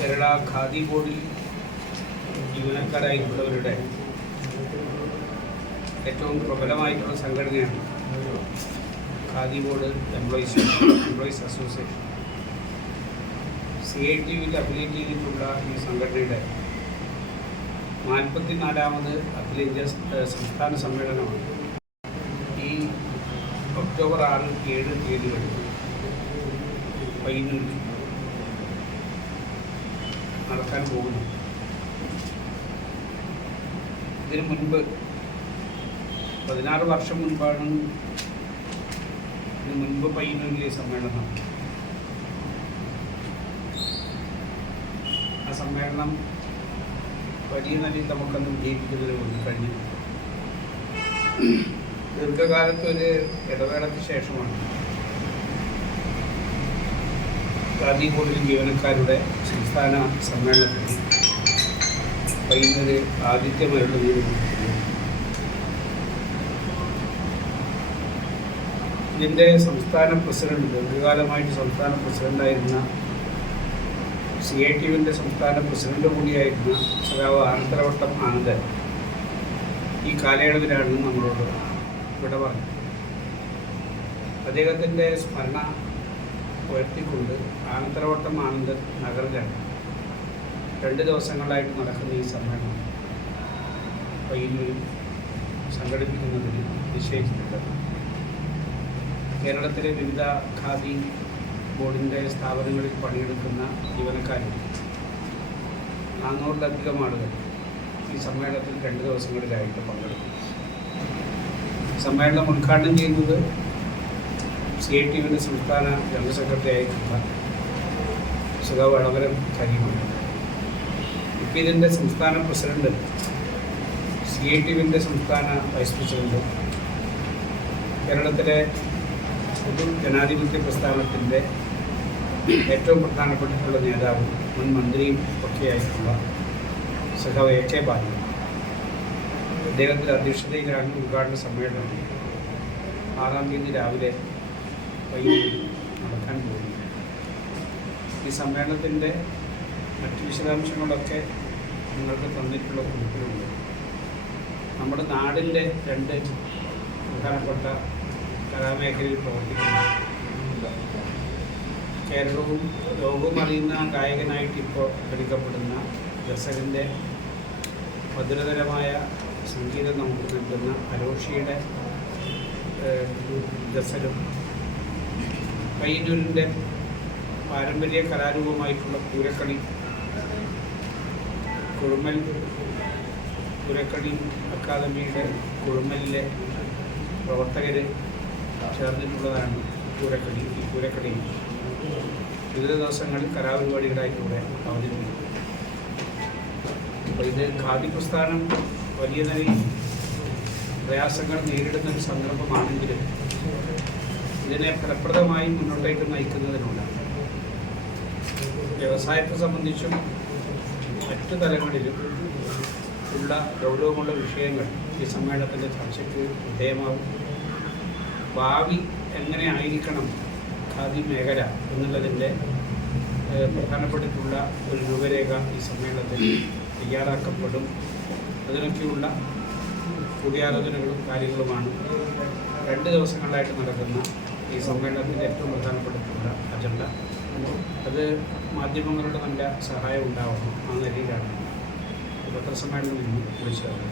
കേരള ഖാദി ബോർഡിൽ ജീവനക്കാരായിട്ടുള്ളവരുടെ ഏറ്റവും പ്രബലമായിട്ടുള്ള സംഘടനയാണ് ഖാദി ബോർഡ് എംപ്ലോയീസ് അസോസിയേഷൻ. CITUവിൽ അഫിലിയേറ്റ് ചെയ്തിട്ടുള്ള ഈ സംഘടനയുടെ 44ാമത് അഖിലേന്ത്യാ സംസ്ഥാന സമ്മേളനമാണ് ഈ ഒക്ടോബർ 6, 7 തീയതികളിൽ പയ്യന്നൂരിൽ നടക്കാൻ പോകുന്നു. ഇതിനു മുൻപ് 16 വർഷം മുൻപാണ് ഇതിനു മുൻപ് പയ്യന്നൂരിലെ സമ്മേളനം. ആ സമ്മേളനം വലിയ നിലയിൽ നമുക്കന്ന് വിജയിപ്പിക്കുന്നതിന് കഴിഞ്ഞു. ദീർഘകാലത്തൊരു ഇടവേളയ്ക്ക് ശേഷമാണ് ഖാദി ബോർഡിലെ ജീവനക്കാരുടെ സംസ്ഥാന സമ്മേളനത്തിൽ പയ്യന്നൂർ ആതിഥ്യമരുളുന്നതിന് ഇതിൻ്റെ സംസ്ഥാന പ്രസിഡന്റ്, ദീർഘകാലമായിട്ട് സംസ്ഥാന പ്രസിഡൻ്റായിരുന്ന CITUവിൻ്റെ സംസ്ഥാന പ്രസിഡന്റ് കൂടിയായിരുന്ന സഖാവ് ആനത്തലവട്ടം ആനന്ദൻ ഈ കാലയളവിലാണ് നമ്മളോട് വിട പറഞ്ഞത്. അദ്ദേഹത്തിൻ്റെ സ്മരണ ഉയർത്തിക്കൊണ്ട് ആനത്തലവട്ടം ആനന്ദൻ നഗറിലാണ് 2 ദിവസങ്ങളായിട്ട് നടക്കുന്ന ഈ സമ്മേളനം പയ്യന്നൂരിൽ സംഘടിപ്പിക്കുന്നതിന് നിശ്ചയിച്ചിട്ടുണ്ട്. കേരളത്തിലെ വിവിധ ഖാദി ബോർഡിൻ്റെ സ്ഥാപനങ്ങളിൽ പണിയെടുക്കുന്ന ജീവനക്കാരും 400-ലധികം ആളുകൾ ഈ സമ്മേളനത്തിൽ 2 ദിവസങ്ങളിലായിട്ട് പങ്കെടുക്കും. സമ്മേളനം ഉദ്ഘാടനം ചെയ്യുന്നത് CITUവിൻ്റെ സംസ്ഥാന ജനറൽ സെക്രട്ടറി ആയിട്ടുള്ള സഖാവ് എളമരം കരീമാണ്. ഇപ്പോൾ ഇതിൻ്റെ സംസ്ഥാന പ്രസിഡന്റ്, CITUവിൻ്റെ സംസ്ഥാന വൈസ് പ്രസിഡന്റ്, കേരളത്തിലെ പൊതു ജനാധിപത്യ പ്രസ്ഥാനത്തിൻ്റെ ഏറ്റവും പ്രധാനപ്പെട്ടിട്ടുള്ള നേതാവും മുൻ മന്ത്രിയും ഒക്കെയായിട്ടുള്ള സഖാവ് AK ബാലൻ, അദ്ദേഹത്തിൻ്റെ അധ്യക്ഷതയിലാണ് ഉദ്ഘാടന സമ്മേളനം 6-ാം തീയതി രാവിലെ വൈകിട്ട് നടക്കാൻ പോകുന്നു. ഈ സമ്മേളനത്തിൻ്റെ മറ്റ് വിശദാംശങ്ങളൊക്കെ നിങ്ങൾക്ക് തന്നിട്ടുള്ള കുറിപ്പിലുണ്ട്. നമ്മുടെ നാടിൻ്റെ 2 പ്രധാനപ്പെട്ട കലാമേഖലയിൽ പ്രവർത്തിക്കുന്നു. കേരളവും ലോകവും അറിയുന്ന ഗായകനായിട്ട് ഇപ്പോൾ എടുക്കപ്പെടുന്ന ഗസലിൻ്റെ മധുരതരമായ സംഗീതം നമുക്ക് നൽകുന്ന അരോഷിയുടെ ഗസലും, പയ്യന്നൂരിൻ്റെ പാരമ്പര്യ കലാരൂപമായിട്ടുള്ള പൂരക്കളി, കുഴുമൽ പൂരക്കളി അക്കാദമിയുടെ കുഴുമലിലെ പ്രവർത്തകർ ചേർന്നിട്ടുള്ളതാണ് പൂരക്കളി. ഈ പൂരക്കളി വിവിധ ദിവസങ്ങളിൽ കലാപരിപാടികളായിട്ടൂടെ അവതരിപ്പിക്കും. അപ്പോൾ ഇത് ഖാദി പ്രസ്ഥാനം വലിയ നിലയിൽ പ്രയാസങ്ങൾ നേരിടുന്നൊരു സന്ദർഭമാണെങ്കിലും ഇതിനെ ഫലപ്രദമായി മുന്നോട്ടേക്ക് നയിക്കുന്നതിനുള്ള വ്യവസായത്തെ സംബന്ധിച്ചും മറ്റു തലങ്ങളിലും ഉള്ള ഗൗരവമുള്ള വിഷയങ്ങൾ ഈ സമ്മേളനത്തിൻ്റെ ചർച്ചയ്ക്ക് വിധേയമാവും. ഭാവി എങ്ങനെ ആയിരിക്കണം ഖാദി മേഖല എന്നുള്ളതിൻ്റെ പ്രധാനപ്പെട്ടിട്ടുള്ള ഒരു രൂപരേഖ ഈ സമ്മേളനത്തിൽ തയ്യാറാക്കപ്പെടും. അതിനൊക്കെയുള്ള കൂടിയാലോചനകളും കാര്യങ്ങളുമാണ് 2 ദിവസങ്ങളിലായിട്ട് നടക്കുന്ന ഈ സമ്മേളനത്തിൻ്റെ ഏറ്റവും പ്രധാനപ്പെട്ടിട്ടുള്ള അജണ്ട. അത് മാധ്യമങ്ങളുടെ നല്ല സഹായം ഉണ്ടാവണം. ആ നിലയിലാണ് പത്രസമ്മേളനം ഇന്ന് വിളിച്ചത്.